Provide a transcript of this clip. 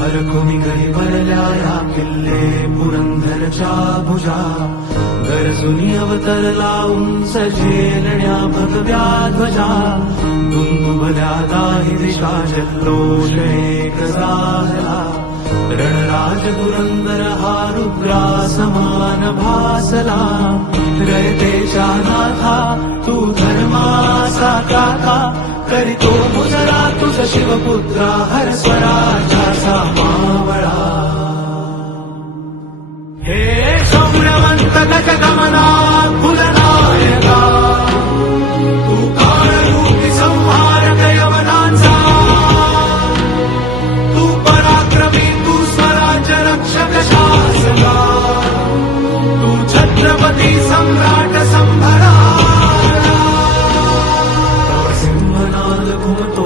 हरकुमि करी भरल्या या किल्ले पुरंदरच्या भुजा गरजुनी अवतरला उंच झेलण्या भगव्या ध्वजा दुंदुभल्या दाही दिशा जल्लोष एक झाला रणराज दुरंदर हा रुद्रा समान भासला। रयतेच्या नाथा तू धर्माचा काका करीतो मुजरा तुझ शिवपुत्रा हर स्वराजाचा sangra